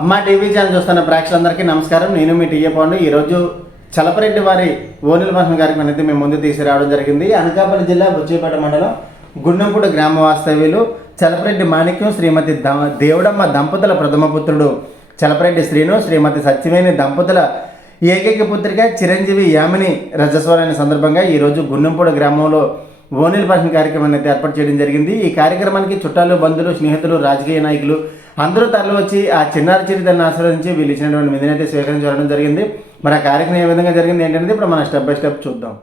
అమ్మ TV channel చూస్తున్న ప్రేక్షకులందరికీ నమస్కారం. నేను మీ టీఏ పాండు. ఈరోజు చలపరెడ్డి వారి ఓనిల మహన్ గారికి అయితే మేము ముందు తీసుకురావడం జరిగింది. అనకాపల్లి జిల్లా బుచ్చిపేట మండలం గుండంపూడి గ్రామ వాస్తవ్యులు చలపరెడ్డి మాణిక్యం శ్రీమతి దేవుడమ్మ దంపతుల ప్రథమ పుత్రుడు చలపరెడ్డి శ్రీను, శ్రీమతి సత్యవేణి దంపతుల ఏకైక పుత్రిక చిరంజీవి యామిని రజస్వరాన్ని సందర్భంగా ఈరోజు గుండంపూడి గ్రామంలో ఓనిల మహన్ కార్యక్రమాన్ని అయితే ఏర్పాటు చేయడం జరిగింది. ఈ కార్యక్రమానికి చుట్టాలు, బంధువులు, స్నేహితులు, రాజకీయ నాయకులు అందరూ తరలి వచ్చి ఆ చిన్నారి చరిత్రను ఆస్వాదించి వీళ్ళు ఇచ్చినటువంటి విధినైతే స్వీకరించడం జరిగింది. మరి ఆ కార్యక్రమం ఏ విధంగా జరిగింది ఏంటనేది ఇప్పుడు మనం స్టెప్ బై స్టెప్ చూద్దాం.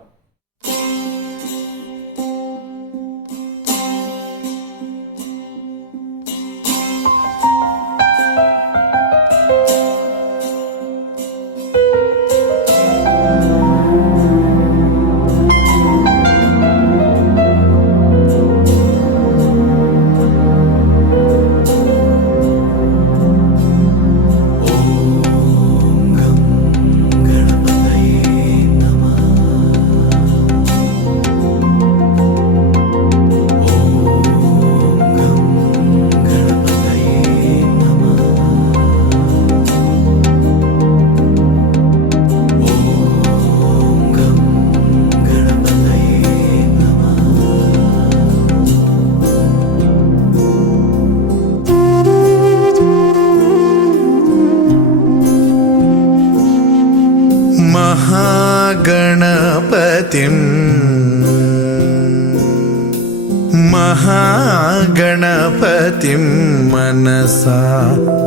महागणपतिं मनसा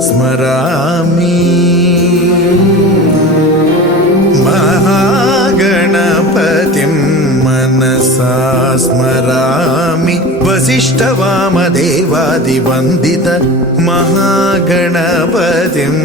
स्मरामि. महागणपतिं मनसा स्मरामि. वसिष्ठवामदेवादिवन्दित महागणपतिम्.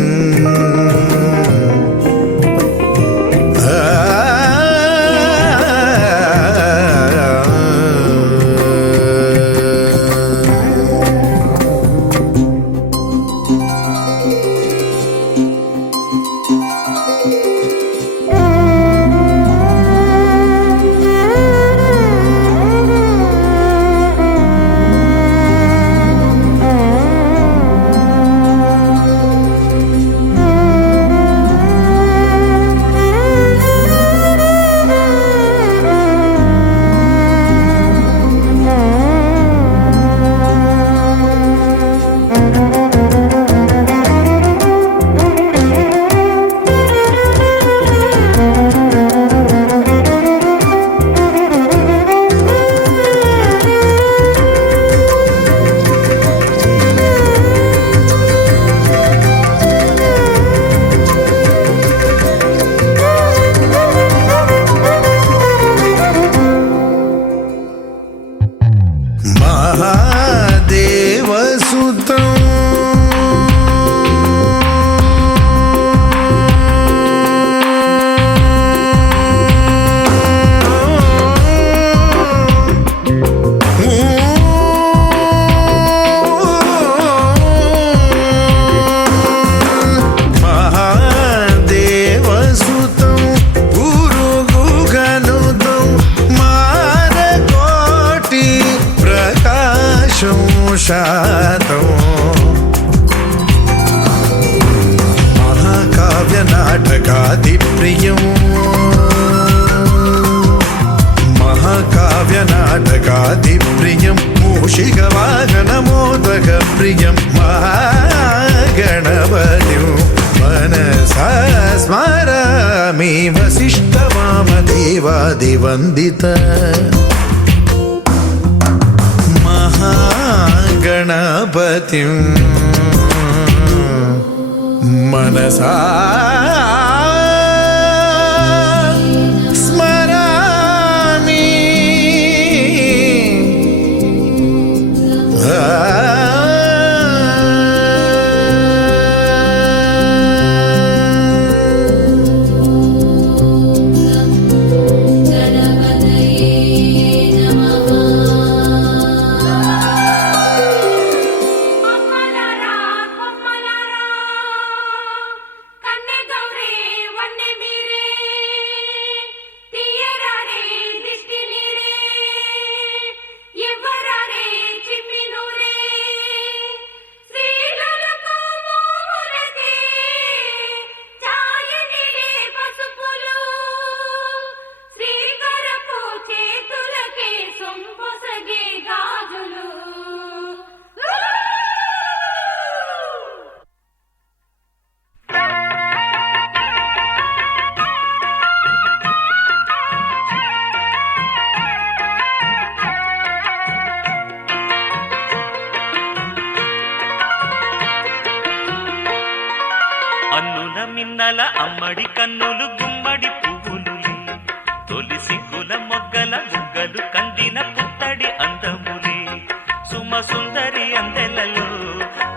महाकाव्यनाटकादिप्रियं महाकाव्यनाटकादिप्रियं मूषिकवाहनमोदकप्रियं महागणपतिं मनसा स्मरामि. वसिष्ठवामदेवादिवन्दित गणपतिं मनसा स्मरामि. కన్నె గౌర మిన్నల అమ్మడి కన్నులు గుమ్మడి పువ్వులులే తొలి సిగ్గుల మొగ్గల బుగ్గలు కందిన పుత్తడి అందములే సుమ సుందరి అందెలలో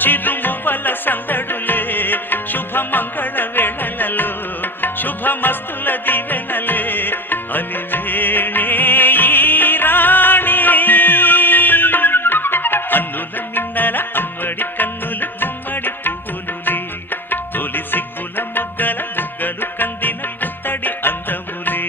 చిరుమువ్వల సందడులే శుభమంగళ వేళలలో శుభమస్తుల దివెనలే అలివేణే ఈ రాణి అన్నుల మిన్నల అమ్మడి కన్నులు గుమ్మడి పువ్వులులే తొలి సిగ్గుల మొగ్గల బుగ్గలు కందిన పుత్తడి అందములే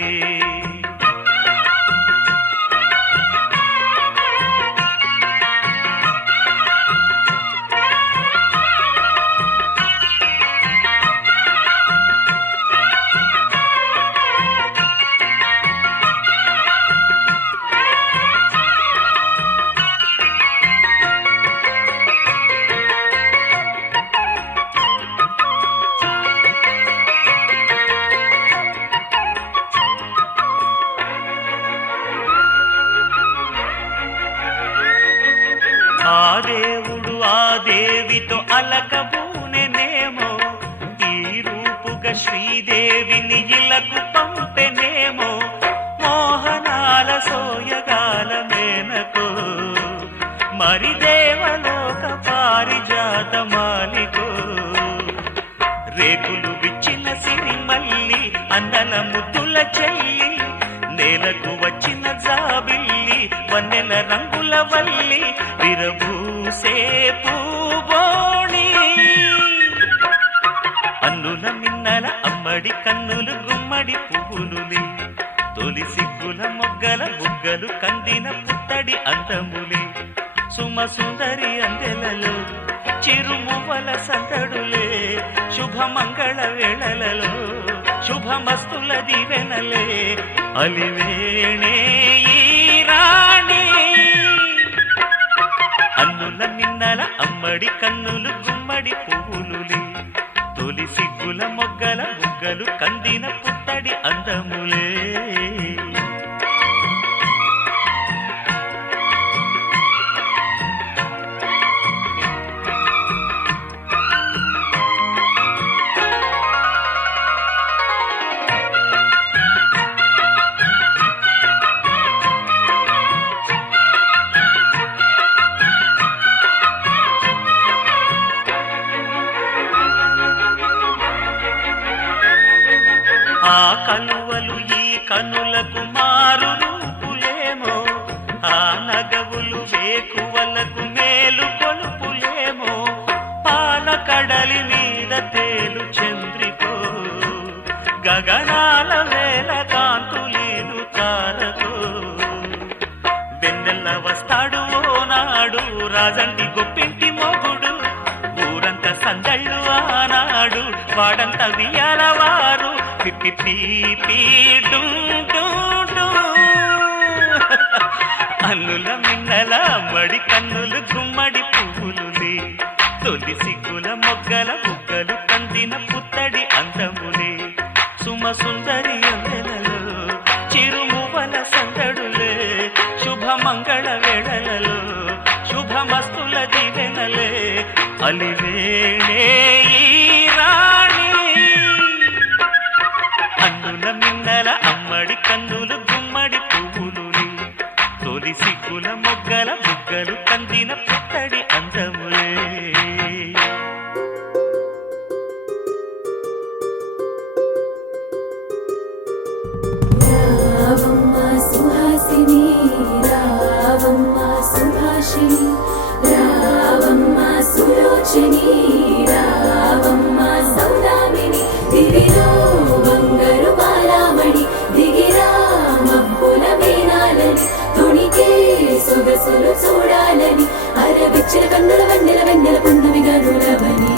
ఆ దేవుడు ఆ దేవితో అలకబూనెనేమో ఈ రూపుగా శ్రీదేవిని ఇలకు పంపెనేమో మోహనాల సోయగాల మేనకో మరి దేవలోక పారిజాత మాలికో రేకులు విచ్చిన సిరిమల్లి అందల ముద్దుల చెల్లి నేలకు వచ్చిన జాబిల్లి వన్నెల రంగుల వల్లి విరబూసే పూబోణి అన్నుల మిన్నల అమ్మడి కన్నులు గుమ్మడి పువ్వులులే తొలి సిగ్గుల మొగ్గల బుగ్గలు కందిన పుత్తడి అందములే సుమ సుందరి అందెలలో చిరుమువ్వల సందడులే శుభమంగళ వేళలలో శుభమస్తుల దివెనలే అలివేణే ఈ రాణి అన్నుల మిన్నల అమ్మడి కన్నులు గుమ్మడి పువ్వులులే తొలి సిగ్గుల మొగ్గల బుగ్గలు కందిన పుత్తడి అందములే ఆ కలువలు ఈ కనులకు మారు రూపులేమో ఆ నగవులు వేకువలకు మేలు కొలుపులేమో పాల కడలి మీద తేలు చంద్రికో గగనాల వేల కాంతులీలు తారకో వెన్నెల్ల వస్తాడు ఓనాడు రాజంటి గొప్పింటి మొగుడు ఊరంతా సందళ్ళు ఆనాడు వాడంత వియాలవారు పిప్పి పీపీ అన్నుల మిన్నల అమ్మడి కన్నులు గుమ్మడి పువ్వులులే తొలి సిగ్గుల మొగ్గల బుగ్గలు కందిన పుత్తడి అందములే సుమ సుందరి అందెలలో చిరుమువ్వల సందడులే శుభమంగళ వేళలలో శుభమస్తుల దివెనలే అలివేణే ఈ రాణి అన్నుల మిన్నల అమ్మడి కన్నులు గుమ్మడి పువ్వులులే తొలి సిగ్గుల మొగ్గల బుగ్గలు కందిన పుత్తడి అందములే రావమ్మ సుహాసిని రావమ్మ సుభాషిణి రావమ్మ సులోచని రావమ్మ సౌదామిని దివిలో బంగారు బాలామణి దిగిరా మబ్బుల వీణాలని తుణికే సొగసులు చూడాలని అరవిచ్చిన కన్నుల వెన్నెల వెన్నెల పున్నమిగా నులవని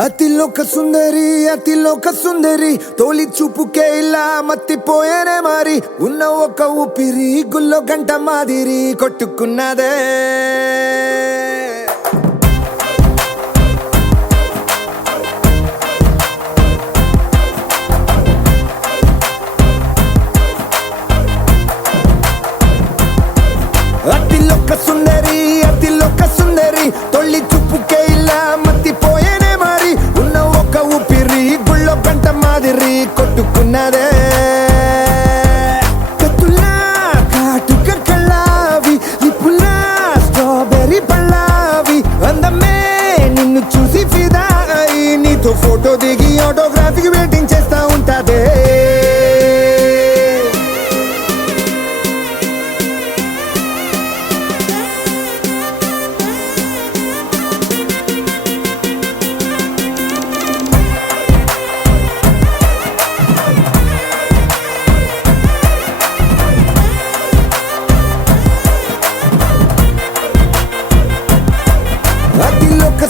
అతిలోక సుందరి తోలి చూపుకే ఇలా మత్తిపోయేనే మారి ఉన్న ఒక ఊపిరి గుల్లో గంట మాదిరి కొట్టుకున్నదే అతిలోక సుందరి తొలి చూపుకే ఇలా మత్తిపోయేనే మారి నీతో ఫోటో దిగి ఆటోగ్రాఫీకి వెయిటింగ్ చేస్తా ఉంటాదే. అతిలోక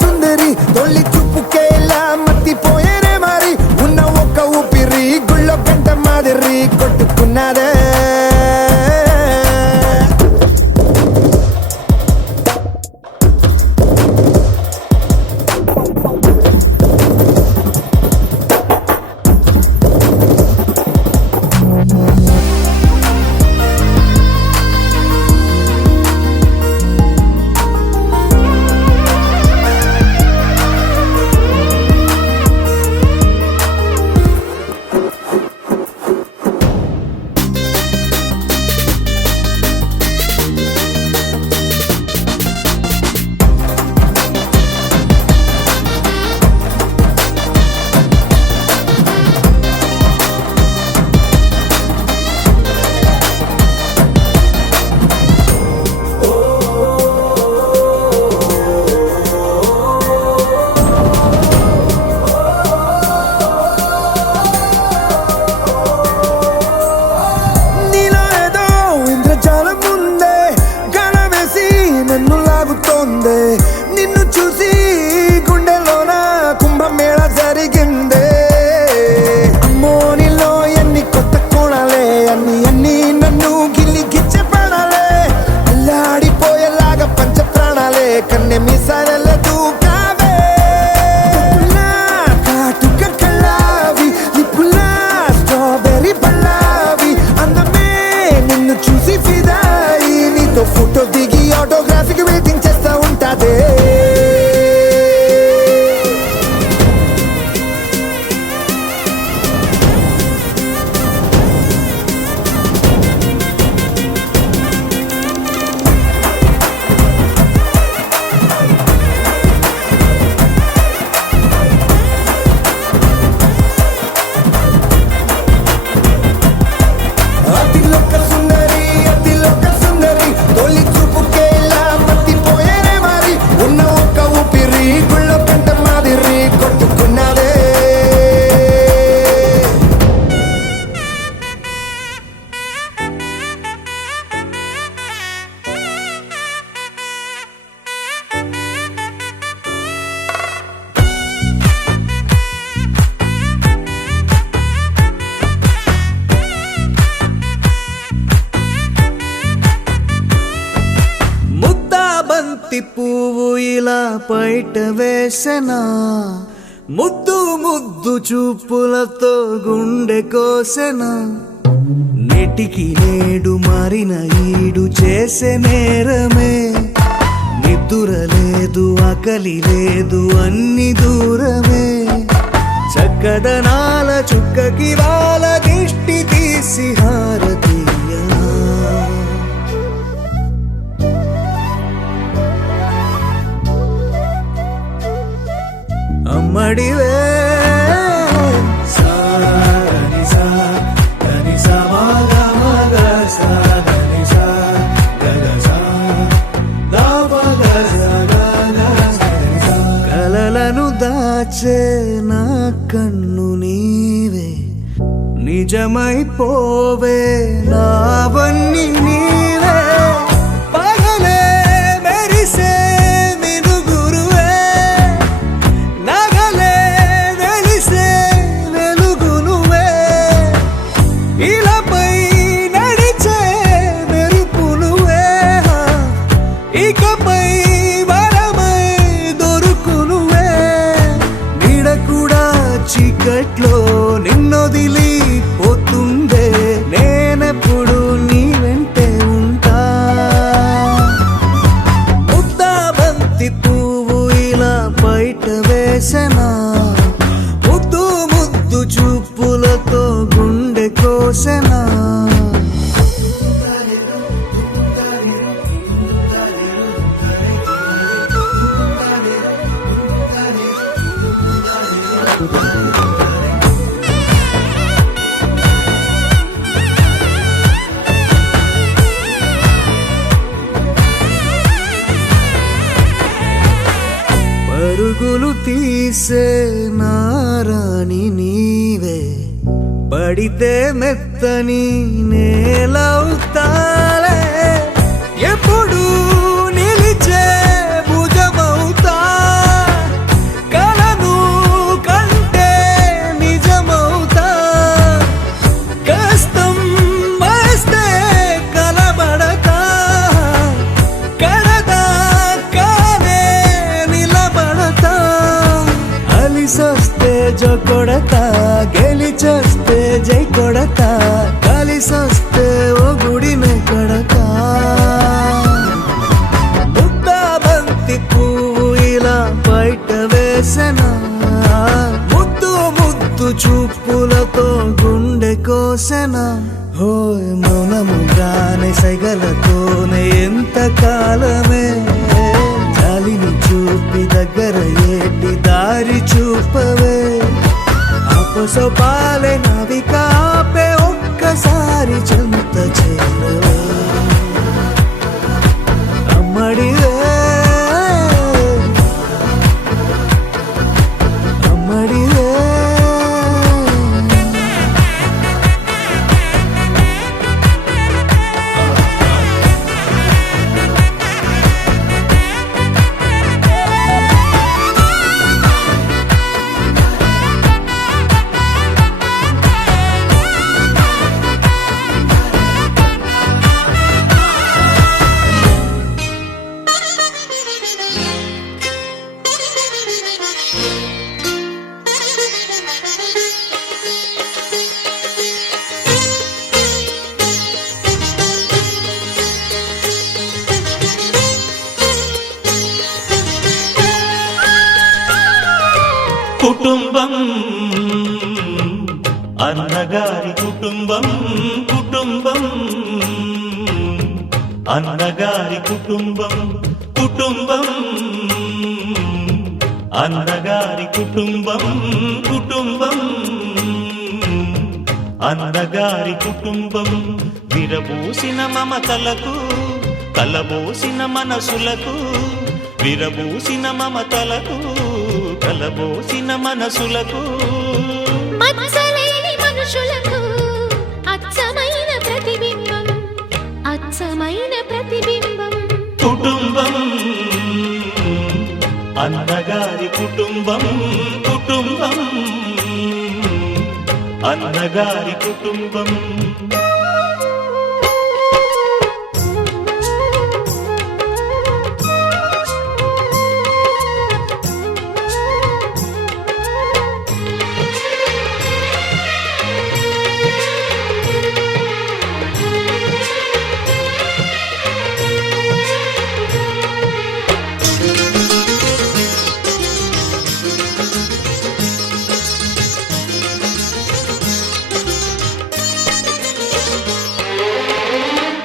సుందరి తొలి చూపుకే ఇలా మత్తిపోయేనే మరి ఉన్న ఒక్క ఊపిరి గుళ్ళో గంట మాదిరి కొట్టుకున్నదే. నిన్ను చూసి గుండెలోన కుంభమేళ జరిగిందే. అమ్మో నీలో ఎన్ని కొత్త కోణాలే, అన్ని నన్ను గిల్లి గిచ్చే ప్రాణాలే, అల్లాడిపోయేలాగా పంచ ప్రాణాలే కన్నె మీసాల దూకావే. కాటుక కళ్ళావి లిప్పులా స్ట్రాబెర్రీ పళ్ళావి అందమే నిన్ను చూసి ఫిదాయి. నీతో ఫోటో దిగి ఆటోగ్రాఫీకి వెయిటింగ్ చేస్తా ఉంటాదే. అతిలోక సుందరి తొలి చూపుకే ఇలా మత్తిపోయేనే మరి ఉన్న ఒక్క ఊపిరి గుళ్ళో గంట మాదిరి కొట్టుకున్నదే. బంతి పువ్వు ఇలా బయట వేసెనా, ముద్దు ముద్దు చూపులతో గుండె కోసెనా, నెటికి నేడు మారిన ఈడు చేసే నేరమే, నిద్ర లేదు ఆకలి లేదు అన్ని దూరమే, చక్కదనాల చుక్కకి వాళ్ళ దిష్టి తీసి హారతీయనా. అమ్మడివే కలలను దాచే నా కన్ను నీవే, నిజమైపోవే నావన్నీ నీవే, పగలే మెరిసే మినుగురువే, నగలే వెలిసే వెలుగు నువ్వే, ఇలాపై నడిచే మెరుపు నువ్వే, ఇకపై వరమై దొరుకు నువ్వే, నీడ కూడా చీకట్లో నిన్నొదిలి పోతుందే, నేనెప్పుడు నీ వెంటే ఉంటా. ముద్దా బంతి పువ్వు ఇలా బయట వేసెనా, ముద్దు ముద్దు చూపులతో గుండె కోసెనా. పరుగులు తీసే నారాణి నీవే, పడితే మెత్తని నేలవుతాలే, ఎప్పుడు నిలిచే భుజమవుతా, కలను కంటే నిజమవుతా, కష్టం వస్తే కలబడతా, కడదాకానే నిలబడతా, అలిసొస్తే జో కొడతా, గెలిచొస్తే జై కొడతా, కలిసొస్తే ఓ గుడినే కడతా. ముద్దా బంతి పువ్వు ఇలా బయట వేసెనా, ముద్దు ముద్దు చూపులతో గుండె కోసెనా, హోయ్ మౌనముగానే సైగలతోనే ఎంత కాలమే, జాలిని చూపి దగ్గర ఏటి దారి చూపవే, అపసొపాలే నవికాపే ఒక్కసారి చెంత చేరవే, అమ్మడివే అమ్మడివే. కుటుంబం అన్నగారి కుటుంబం, కుటుంబం అన్నగారి కుటుంబం, కుటుంబం అన్నగారి కుటుంబం, కుటుంబం అన్నగారి కుటుంబం, విరబూసిన మమతలకు కలబోసిన మనసులకు, విరబూసిన మమతలకు కలబోసిన మనసులకు, మచ్చలేని మనుషులకు అచ్చమైన ప్రతిబింబం, అచ్చమైన ప్రతిబింబం, కుటుంబం అన్నగారి కుటుంబం, కుటుంబం అన్నగారి కుటుంబం.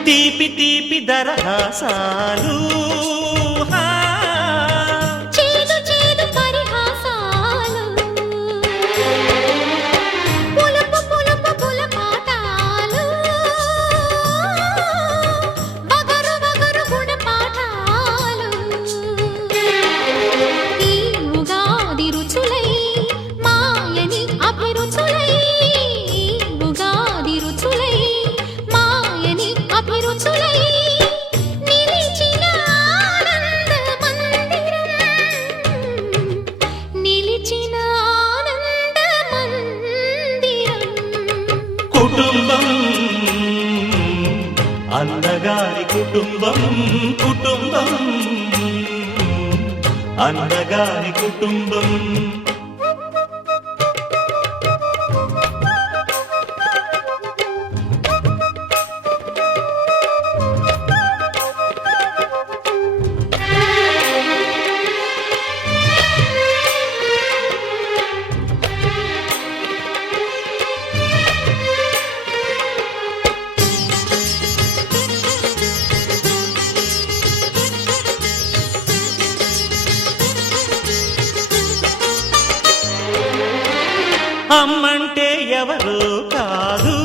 తీపి తీపి దరహాసాలు, చేదు చేదు పరిహాసాలు, పులుపు పులుపు పులపాటాలు, వగరు వగరు గుణపాఠాలు, ఈ ఉగాది రుచులై మాయని అభిరుచులై, ఉగాది రుచులై మాయని అభిరుచులై, నిలిచిన ఆనంద మందిరం, నిలిచిన ఆనంద మందిరం, కుటుంబం అన్నగారి కుటుంబం, కుటుంబం అన్నగారి కుటుంబం. అమ్మంటే ఎవరో కాదు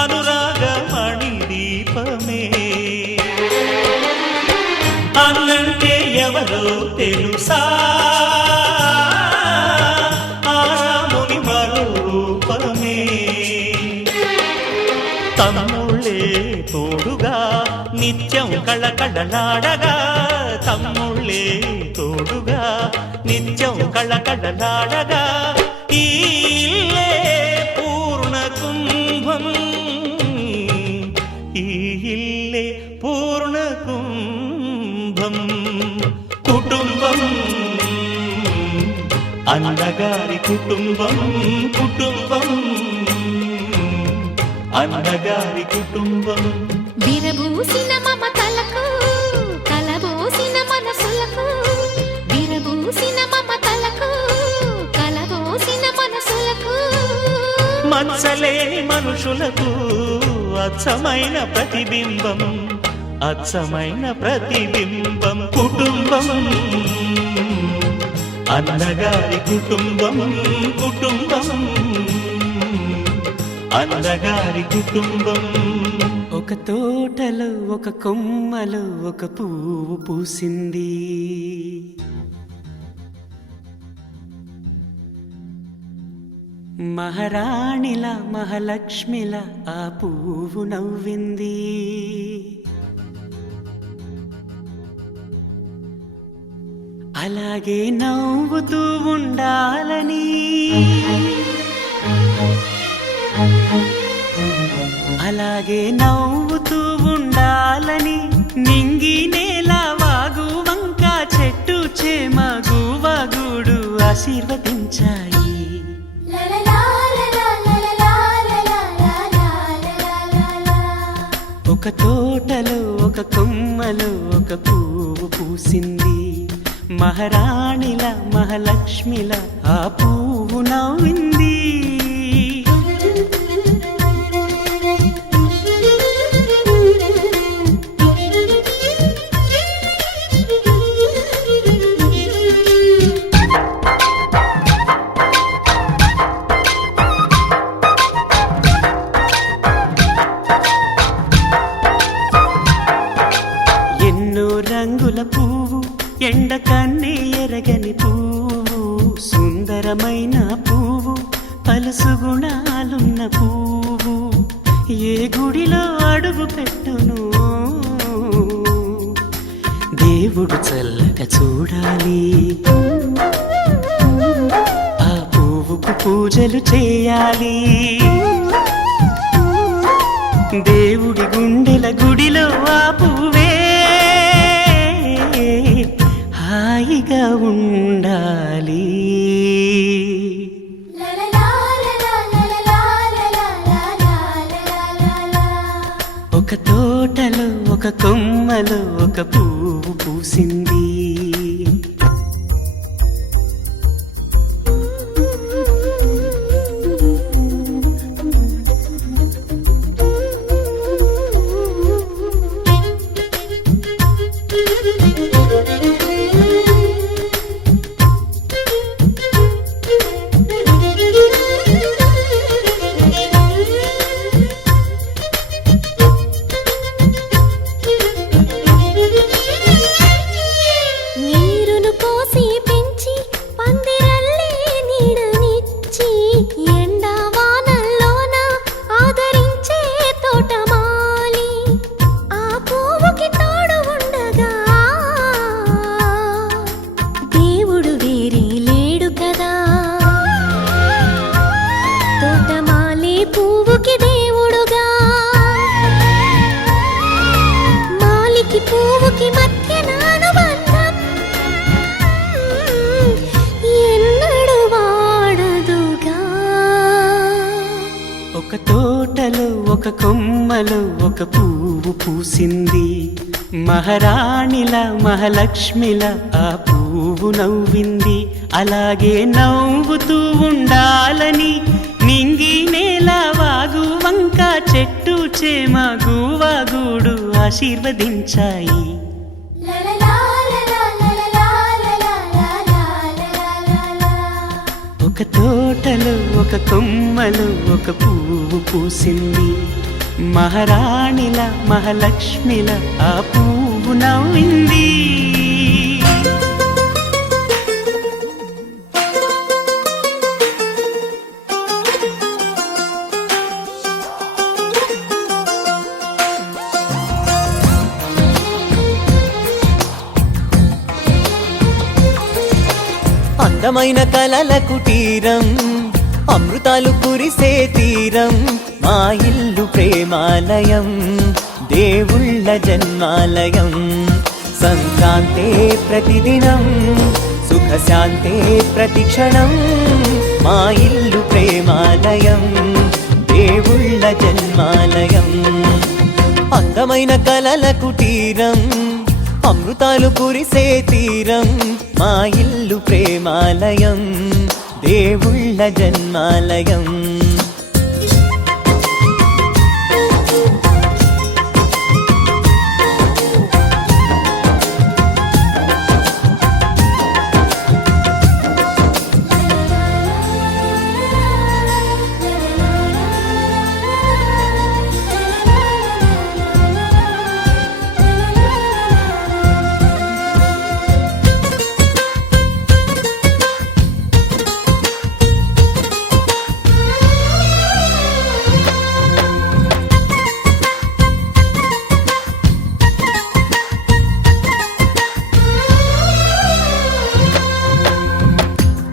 అనురాగమణి దీపమే. అన్నంటే ఎవరో తెలుసా ఆరాముని మరో రూపమే. తమ్ముళ్ళే తోడుగా నిత్యం కళకళలాడగా, తమ్ముళ్ళే తోడుగా నిత్యం కళకళలాడగా, ఈ ఇల్లే పూర్ణ కుంభం, ఈ ఇల్లే పూర్ణ కుంభం. కుటుంబం అన్నగారి కుటుంబం, కుటుంబం అన్నగారి కుటుంబం. విరబూసిన మమతలకు కలబోసిన మనసులకు, విరబూసిన మమతలకు కలబోసిన మనసులకు, మచ్చలేని మనుషులకు అచ్చమైన ప్రతిబింబం, అచ్చమైన ప్రతిబింబం. కుటుంబం అన్నగారి కుటుంబం, కుటుంబం అన్నగారి కుటుంబం. ఒక తోటలో ఒక కొమ్మలో ఒక పువ్వు పూసింది, మహారాణిల మహాలక్ష్మిల ఆ పువ్వు నవ్వింది. అలాగే నవ్వుతూ ఉండాలని, అలాగే నవ్వుతూ ఉండాలని, నింగి నేల వాగు వంక చెట్టు చేమ గువగుడు ఆశీర్వదించాయి. ఒక తోటలో ఒక కొమ్మలో ఒక పువ్వు పూసింది, మహారాణిల మహాలక్ష్మిల ఆ పువ్వు నవ్వింది. రంగుల పువ్వు, ఎండ కన్నే ఎరగని పువ్వు, సుందరమైన పువ్వు, పలుసు గుణాలున్న పువ్వు, ఏ గుడిలో అడుగు పెట్టును దేవుడు చల్లగా చూడాలి. ఆ పువ్వుకు పూజలు చేయాలి. దేవుడి గుండెల గుడిలో ఆ పువ్వే హాయిగా ఉండాలి. ఒక తోటలో ఒక కొమ్మలో ఒక పువ్వు పూసింది. ఒక తోటలో ఒక కొమ్మలో ఒక పువ్వు పూసింది, మహారాణిల మహాలక్ష్మిల ఆ పువ్వు నవ్వింది. అలాగే నవ్వుతూ ఉండాలని నింగి నేల వాగు వంక చెట్టు చేమ గువగూడు ఆశీర్వదించాయి. ఒక తోటలో ఒక కొమ్మలో ఒక పువ్వు పూసింది, మహారాణిలా మహాలక్ష్మిలా ఆ పువ్వు నవ్వింది. అందమైన కలల కుటీరం, అమృతాలు కురిసే తీరం, మా ఇల్లు ప్రేమాలయం, దేవుళ్ళ జన్మాలయం. సంక్రాంతే ప్రతిదినం, సుఖశాంతే ప్రతిక్షణం, మా ఇల్లు ప్రేమాలయం, దేవుళ్ళ జన్మాలయం. అందమైన కలల కుటీరం, అమృతాలు కురిసే తీరం, మా ఇల్లు ప్రేమాలయం, దేవుళ్ళ జన్మాలయం.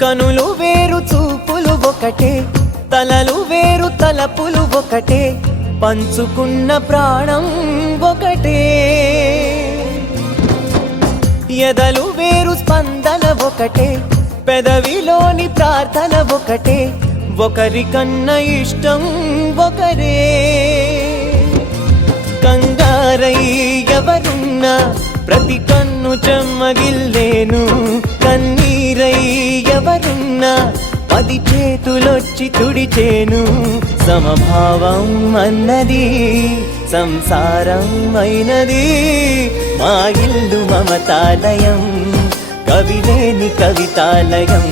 కనులు వేరు చూపులు ఒకటే, తలలు వేరు తలపులు ఒకటే, పంచుకున్న ప్రాణం ఒకటే. ఎదలు వేరు స్పందన ఒకటే, పెదవిలోని ప్రార్థన ఒకటే, ఒకరికన్నా ఇష్టం ఒకరే. కంగారై ఎవరున్నా ప్రతి కన్ను చెమ్మగిల్లేను, కన్నీరై ఎవరున్నా 10 చేతులొచ్చి తుడిచేను. సమభావం అన్నది సంసారం అయినది, మా ఇల్లు మమతాలయం, కవిలేని కవితాలయం.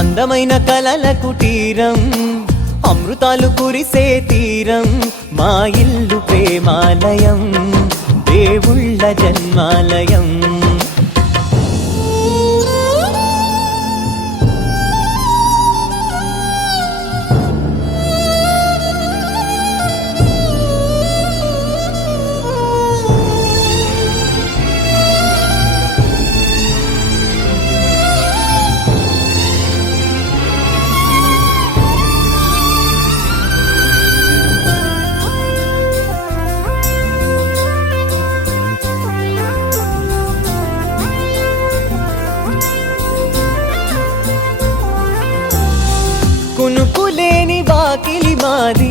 అందమైన కలల కుటీరం, అమృతాలు కురిసే తీరం, మా ఇల్లు ప్రేమాలయం, దేవుళ్ళ జన్మాలయం. కునుకులేని వాకిలి మాది,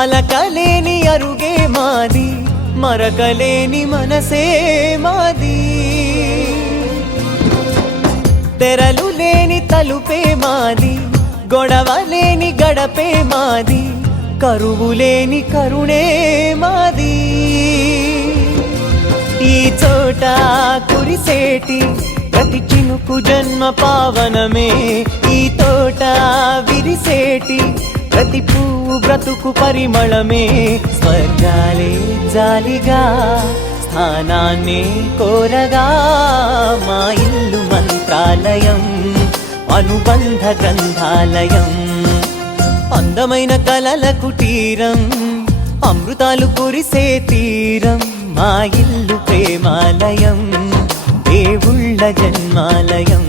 అలకలేని అరుగే మాది, మరకలేని మనసే మాది. తెరలు లేని తలుపే మాది, గొడవ లేని గడపే మాది, కరువు లేని కరుణే మాది. ఈ చోట కురిసేటి ప్రతి చినుకు జన్మ పావనమే, ఈ తోట విరిసేటి ప్రతి పువ్వు బ్రతుకు పరిమళమే. స్వర్గాలే జాలిగా స్థానాన్ని కోరగా, మా ఇల్లు మంత్రాలయం, అనుబంధ గ్రంథాలయం. అందమైన కలల కుటీరం, అమృతాలు కురిసే తీరం, మా ఇల్లు ప్రేమాలయం, దేవుళ్ళ జన్మాలయం.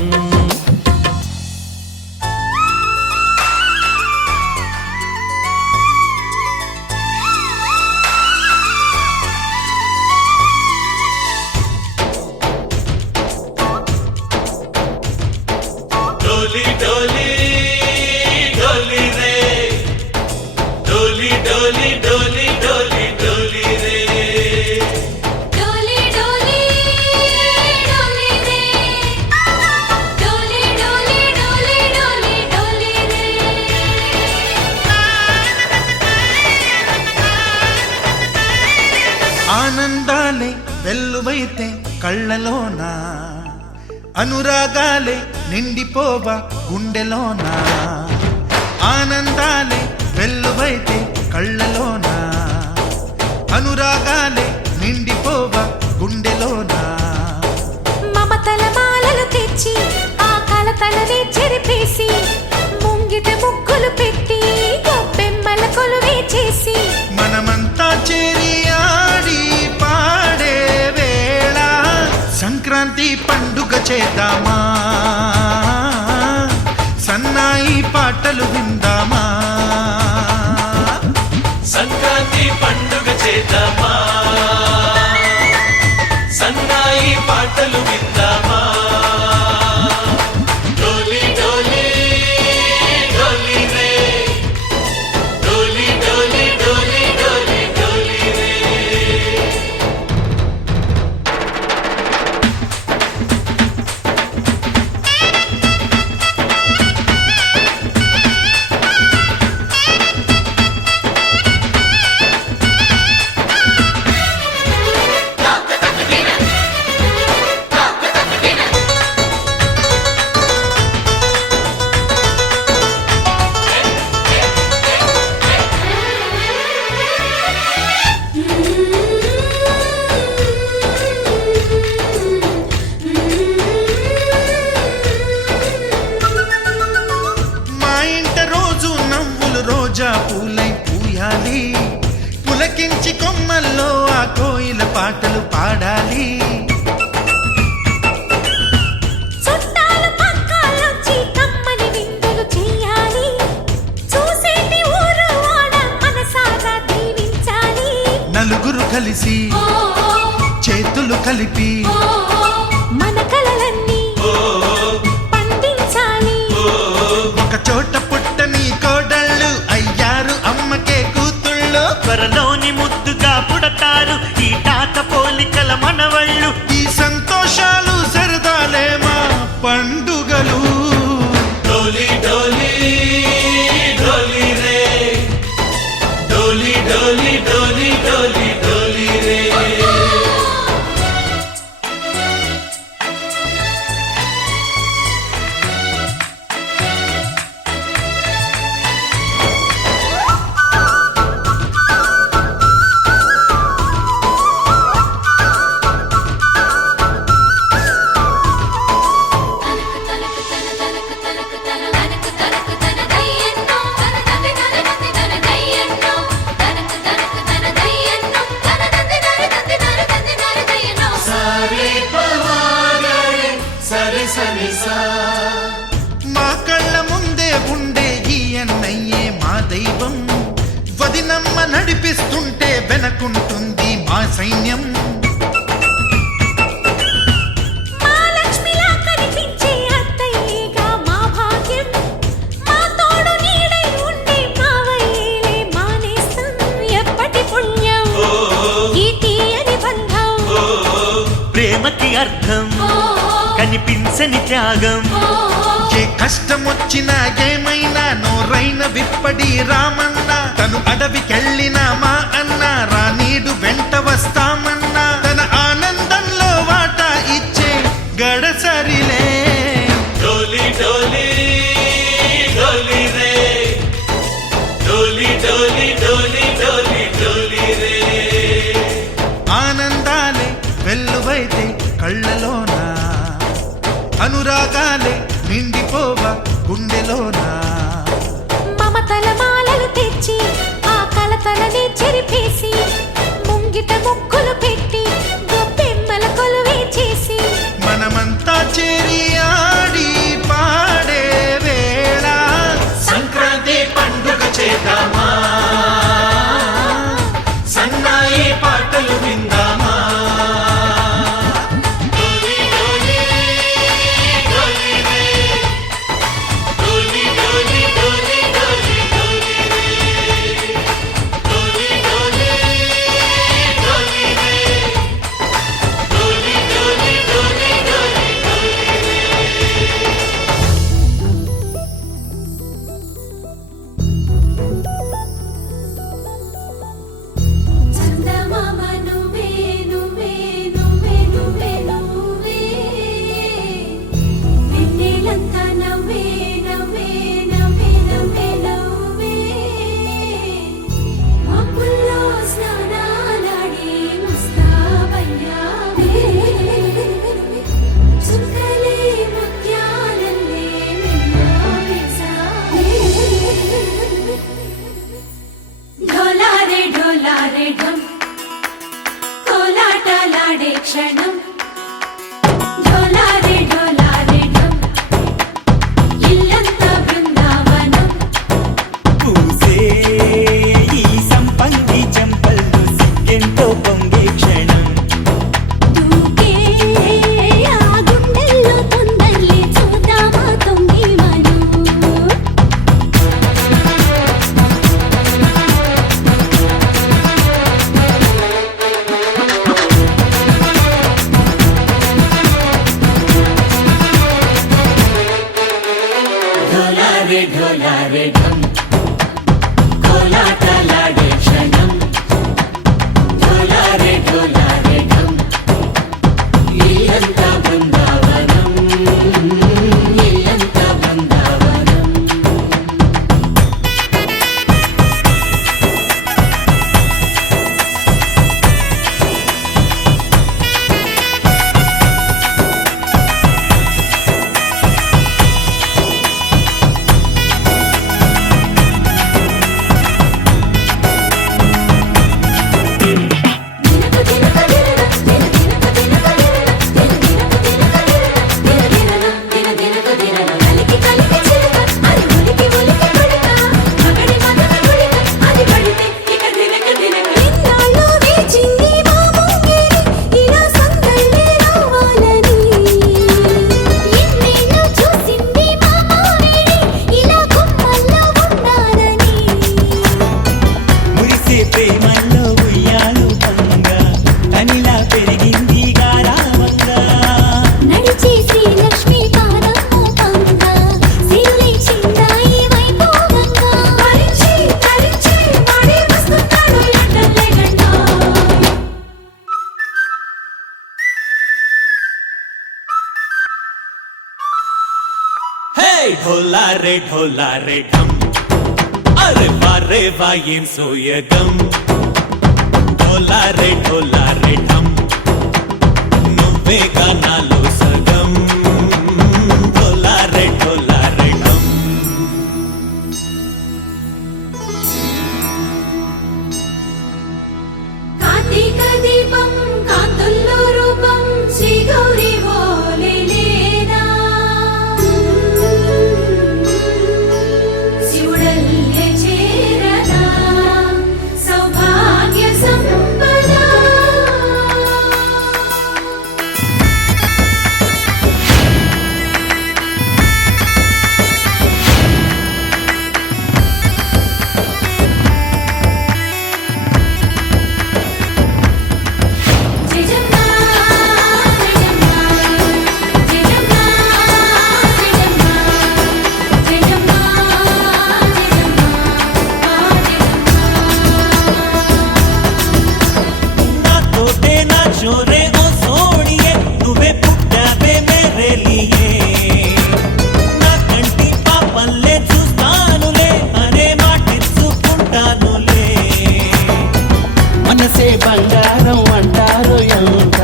డోలి డోలి డోలి రే, డోలి డోలి డోలి డోలి డోలి రే, డోలి డోలి డోలి రే, డోలి డోలి డోలి డోలి డోలి రే. ఆనందాలే వెల్లువైతే కళ్ళలోన అనురాగాలే నిండిపోవా గుండెలోన, ఆనందాలే వెల్లువైతే కళ్ళలోన, అనురాగాలే నిండిపోవా గుండెలోన. మమతల మాలలు తెచ్చి ఆ కలతలనే చెరిపేసి ముంగిట ముగ్గులు పెట్టి గొప్పెమ్మల కొలువే చేసి మనమంతా చేరి ఆడి పాడే వేళ సంక్రాంతి పండుగ చేద్దామా, సన్నాయి పాటలు విందామా. సంక్రాంతి పండుగ చేద్దామా, సన్నాయి పాటలు విందామా. డోలి డోలి డోలి రే, డోలి డోలి డోలి డోలి డోలి రే. మా ఇంట రోజు నవ్వులు రోజా పూలై పూయాలి, పులకించి కొమ్మల్లో ఆ కోయిల పాటలు పాడాలి. చుట్టాలు పక్కాలొచ్చి కమ్మని విందులు చెయ్యాలి, చూసేటి ఊరు వాడ మనసారా దీవించాలి. నలుగురు కలిసి చేతులు కలిపి మన కలలన్నీ పండించాలి. ఒక చోట పుట్టని కోడళ్ళు అయ్యారు అమ్మకే కూతుళ్ళు. త్వరలోని ముద్దుగా పుడతారు ఈ తాత పోలికల మనవళ్ళు. ఈ సంతోషాలు సరదాలే మా పండుగలు. డోలి డోలి డోలి రే, డోలి డోలి డోలి డోలి డోలి రే. సరి సరి సా. మా కళ్ళ ముందే ఉండే ఈ అన్నయ్యే మా దైవం, వదినమ్మ నడిపిస్తుంటే వెనకుంటుంది మా సైన్యం. మా లక్ష్మిలా కనిపించే అత్తయ్యేగా మా భాగ్యం, మా తోడు నీడై ఉండే మావయ్యేలే మా నేస్తం. ఎప్పటి పుణ్యం ఈ తీయని బంధం, ప్రేమకి అర్థం కనిపించని త్యాగం. ఏ కష్టం వచ్చినా ఏమైనా నోరైన విప్పడి రామన్న, తను అడవికెళ్ళిన మా అన్న రానీడు వెంట వస్తామన్నా. తన ఆనందంలో వాటా ఇచ్చే గడసరిలే. డోలి డోలి డోలి రే, డోలి డోలి డోలి డోలి డోలి రే. ఆనందాలే వెల్లువైతే కళ్ళలోన, అనురాగాలే నిండిపోవా గుండెలోన. మమతల మాలలు తెచ్చి ఆ కలతలనే చెరిపేసి ముంగిట ముగ్గులు పెట్టి గొప్పెమ్మల కొలువే చేసి మనమంతా చేరి ఆడి పాడే వేళ సంక్రాంతి పండుగ చేద్దామా, సన్నాయి పాటలు విందామా. డోలి డోలి డోలి రే, డోలి డోలి డోలి డోలి డోలి రే, డోలి డోలి డోలి రే, ఢోలారే ఢోలారే ఢం కోలాటలాడే క్షణం ఢోలారే ఢోలారే ఢం ఇల్లంతా బృందావనం ఇల్లంతా బృందావనం ఎన్నాళ్ళో వేచింది మా ముంగిరి ఇలా సందళ్ళే రావాలని ఎన్నేళ్ళు చూసింది మా మావేడి ఇలా గుమ్మల్లో ఉండాలని మురిసే ప్రేమల్లో ఉయ్యాలు పంగా తనిలా పెరిగింది గారావంగా నడిచే శ్రీలక్ష్మి పాదము పంగా సిరులై చిందాయి వైభోగంగా తరించి తరించి వాడే వస్తున్నాడు ఎండలే గంట హే ఢోలారే ఢోలారే ఢం అరే వా ఏం సోయగం ఢోలారే ఢోలారే ఢం నువ్వే గానాలో సగం ఢోలారే ఢోలారే ఢం కార్తీక దీపం కాంతుల్లో రూపం శ్రీ గౌరీ ఓలే లేదా శివుడల్లే చేరదా సౌభాగ్య సంపద జయజమ్మా జయజమ్మా జయజమ్మా జయజమ్మా జయజమ్మా నా తోటే నా చోరే ఓ సోడియే నువ్వే పుట్టావే మేరే లియే నా కంటి పాపల్లే చూస్తానులే అనే మాటిచ్చుకుంటానులే మనసే బంగారం అంటారు ఎంత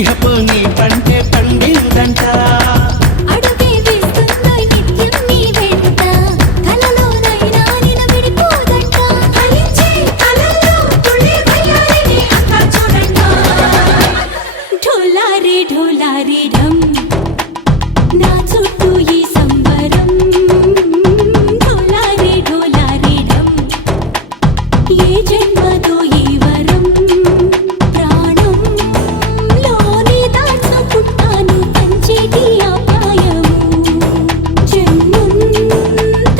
ఇహపు నీ పంటే పండిందంట అడుగే వేస్తున్న నిత్యం నీ వెంట కలలోనైనా నిన్ను విడిపోదంట ఫలించే కలల్లో తుళ్ళి వయ్యారిని అంతా చూడంట ఢోలారే ఢోలారే ఢం నా చుట్టూ ఈ సంబరం ఢోలారే ఢోలారే ఢం ఏ జన్మదో ఈ వరం ప్రాణం లోనే దాచుకుంటాను కంచేటి ఆప్యాయము జన్మం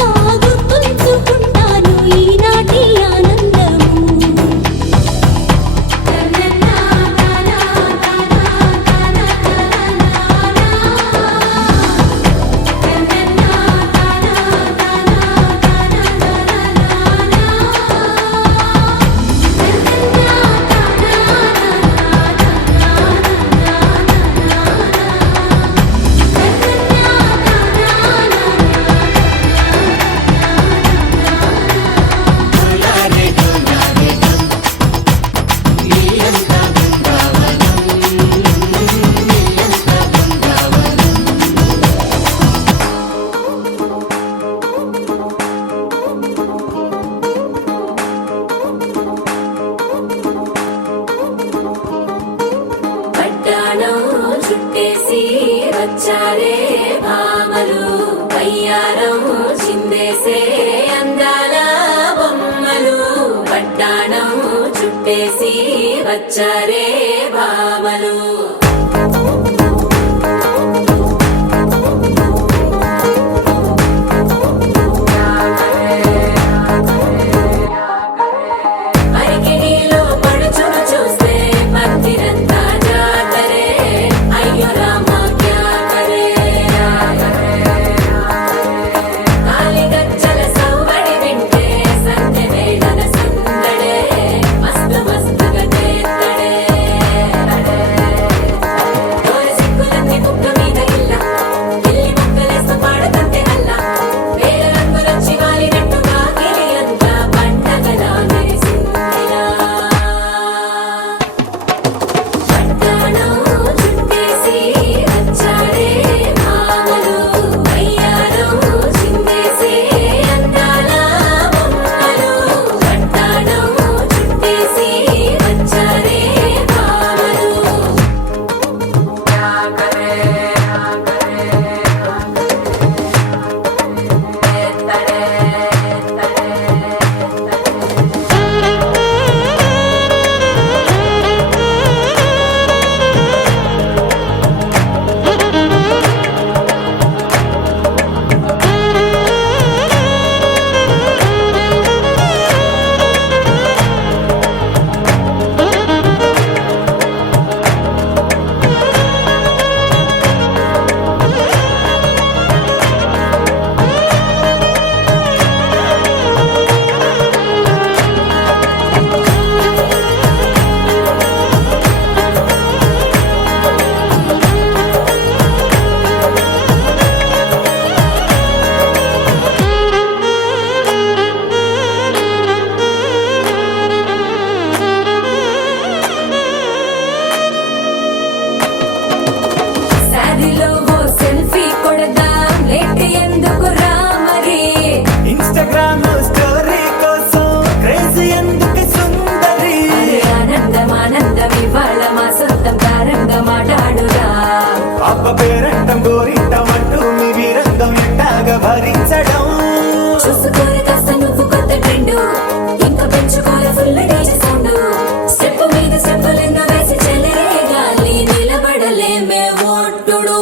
తాగుతుంచుకుంటాను ఈనాటి ఆనందము పట్టాణం చుట్టేసి వచ్చారే భామలు పయ్యారం చిందేసే అందాల బొమ్మలు పట్టాణం చుట్టేసి వచ్చారే భామలు అరికిడిలో పడుచును చూస్తే భక్తిరంతా జాతరే అయ్యో రామ క్యా కరే అబ్బ పేరంటం గోరింటం అంటూ మీ వీరంగం ఎట్టాగా భరించడం చూసుకోరే కాస్త నువ్వు కొత్త ట్రెండ్ ఇంకా పెంచుకోలే ఫుల్ డీజే సౌండ్ స్టెప్ మీద స్టెప్పులెన్నో వేసి చెలే గాలి నిలబడలేమే ఓట్టుడు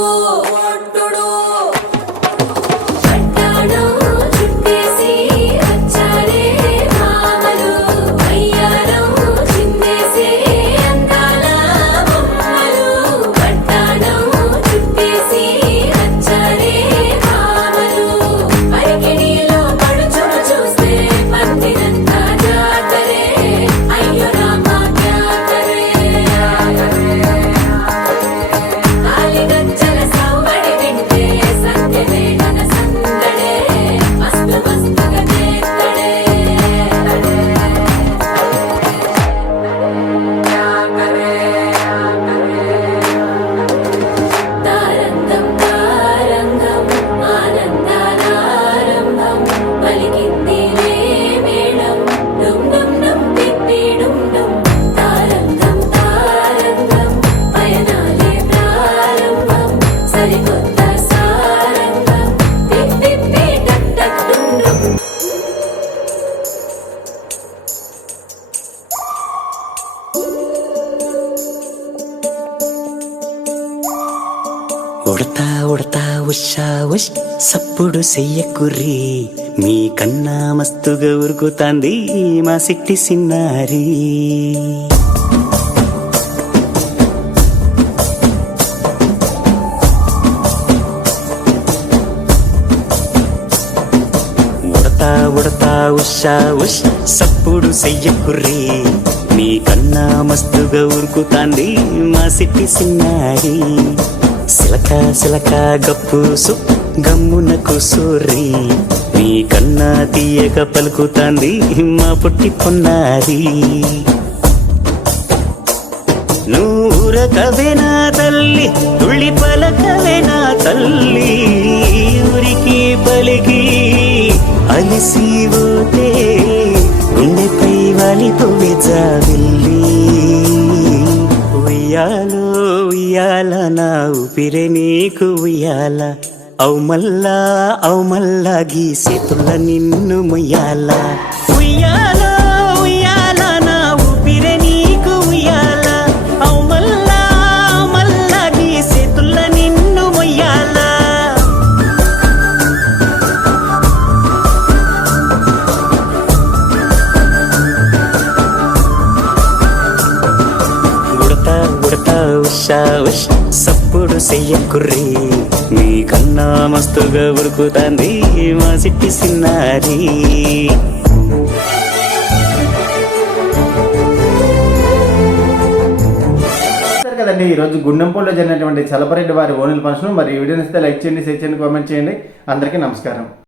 ఓట్టుడు పట్టాడం చుట్టేసి వచ్చారే భామలు అయ్యారం చిందేసే అందాల బొమ్మలు పట్టాడం చుట్టేసి వచ్చారే భామలు పరికిణీలో పడుచును చూస్తే పందిరంతా జాతరే అయ్యో రామా జాతరే కాలిగజ్జల సవ్వడి వింటే సత్యవేదన సందడే మస్తు మస్తుగా చేస్తడే తారంగం తారంగం ఆనందానారంభం పలికింది మేళం డుమ్ డుమ్ డుమ్ పిప్పి డుమ్ డుమ్ తారంగం తారంగం పయనాలే ప్రారంభం సరికొత్త సారంగం పిప్పి టక్ టక్ డుమ్ డుమ్ ఉడతా ఉడతా ఉషా ఉష్ సప్పుడు చెయ్యకుర్రి మీ కన్నా మస్తుగా ఉరుకుతాంది మా సిట్టి సిన్నారి ఉడతా ఉడతా ఉషా ఉష్ సప్పుడు చెయ్యకుర్రి మీ కన్నా మస్తుగా ఉరుకుతాంది మా సిట్టి సిన్నారి సిలక సిలక గప్పుసు గమ్మున కూసూరి మీ కన్నా తీయక పలుకుతాంది మా పుట్టి పొన్నారి నూరకవే నా తల్లి తుళ్ళి పలకవే నా తల్లి ఊరికి పలికి అలిసిపోతే గుండెపై వాలిపోవే జావిల్లి ఉయ్యాలో ఉయ్యాల నా ఊపిరే నీకు ఉయ్యాల అవు మల్లా గీసేతుల నిన్ను ముయ్యాల ఉయ్యాల ఉయ్యాల నా ఊపిరే నీకు ఉయ్యాల అవు మల్లా గీసేతుల నిన్ను ముయ్యాల ఉడతా ఉడతా ఉషా ఉష్ సప్పుడు చెయ్యకుర్రి మీ కన్నా మస్తుగా ఉరుకుతాంది మా సిట్టి సిన్నారి చూశారు కదండి ఈరోజు గుండెంపూడిలో జరిగినటువంటి చలపరెడ్డి వారి ఓనెల ఫంక్షన్. మరి ఈ వీడియోని ఇస్తే లైక్ చేయండి, షేర్ చేయండి, కామెంట్ చేయండి. అందరికీ నమస్కారం.